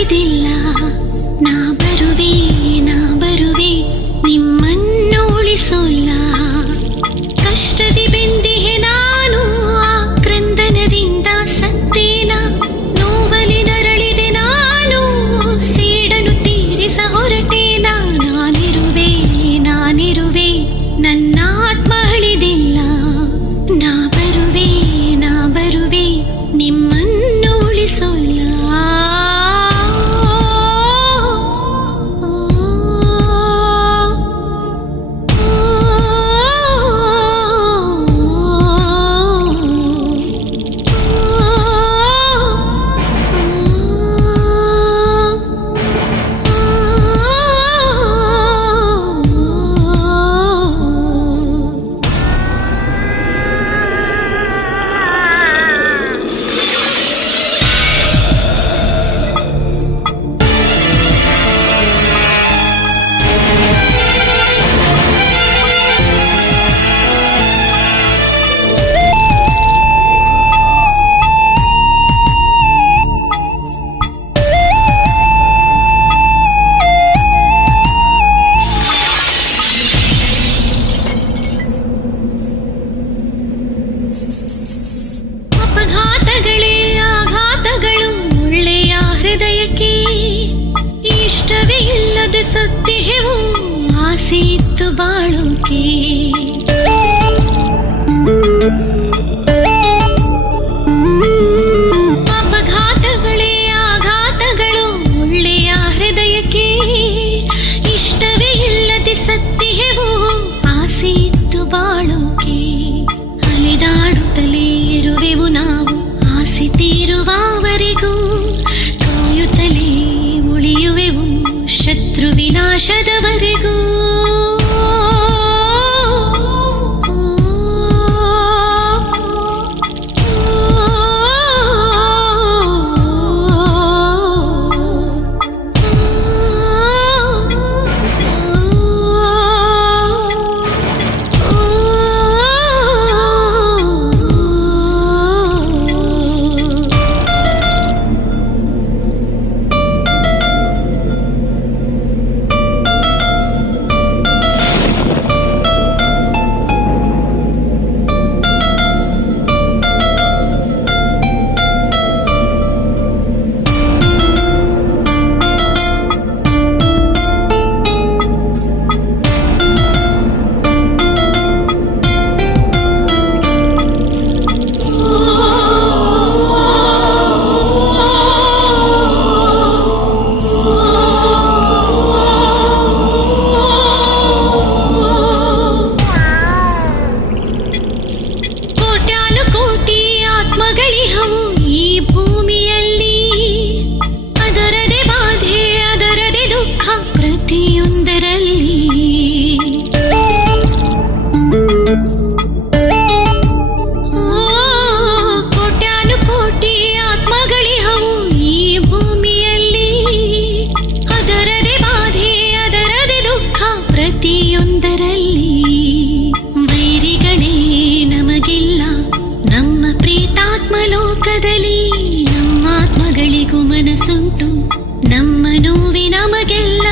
ಅಳಿದಿಲ್ಲ. ನಾ ಬರುವೆ ನಿಮ್ಮನ್ನು ಉಳಿಸೋಲ್ಲ. ಕಷ್ಟದಿ ಬೆಂದಿಹೆ ನಾನು, ಆ ಕ್ರಂದನದಿಂದ ಸತ್ತೇನ. ನೋವಲಿ ನರಳಿದೆ ನಾನು, ಸೇಡನು ತೀರಿಸ ಹೊರಟೇನ. ನಾನಿರುವೆ ನನ್ನ ಆತ್ಮ ಅಳಿದಿಲ್ಲ. ನಾ ಬರುವೆ ನಿಮ್ಮನ್ನು ಉಳಿಸೋಲ್ಲ. ಅಪಘಾತಗಳೇ ಆಘಾತಗಳು ಒಳ್ಳೆಯ ಹೃದಯಕ್ಕೆ. ಇಷ್ಟವೇ ಇಲ್ಲದೆ ಸತ್ತಿಹೆವು, ಆಸೆ ಇತ್ತು ಬಾಳೋಕೆ. ಅಪಘಾತಗಳೇ ಆಘಾತಗಳು ಒಳ್ಳೆಯ ಹೃದಯಕ್ಕೆ. ಇಷ್ಟವೇ ಇಲ್ಲದೆ ಸತ್ತಿಹೆವು, ಆಸೆ ಇತ್ತು ಬಾಳೋಕೆ. ಅಲೆದಾಡುತ್ತಲೇ ಇರುವೆವು ನಾವು, ಆಸೆ ತೀರುವವರೆಗೂ. ಕಾಯುತ್ತಲೇ ಉಳಿಯುವೆವು, ಶತ್ರು ವಿನಾಶದವರೆಗೂ. ಕೋಟ್ಯಾನುಕೋಟಿ ಆತ್ಮಗಳಿಹವು ಈ ಭೂಮಿಯಲ್ಲಿ. ಅದರದೆ ಬಾಧೆ ಅದರದೆ ದುಃಖ ಪ್ರತಿಯೊಂದರಲ್ಲಿ. ವೈರಿಗಳೇ ನಮಗಿಲ್ಲ ನಮ್ಮ ಪ್ರೀತಾತ್ಮ ಲೋಕದಲ್ಲಿ. ನಮ್ಮ ಆತ್ಮಗಳಿಗೂ ಮನಸ್ಸುಂಟು, ನಮ್ಮ ನೋವಿ ನಮಗೆಲ್ಲ.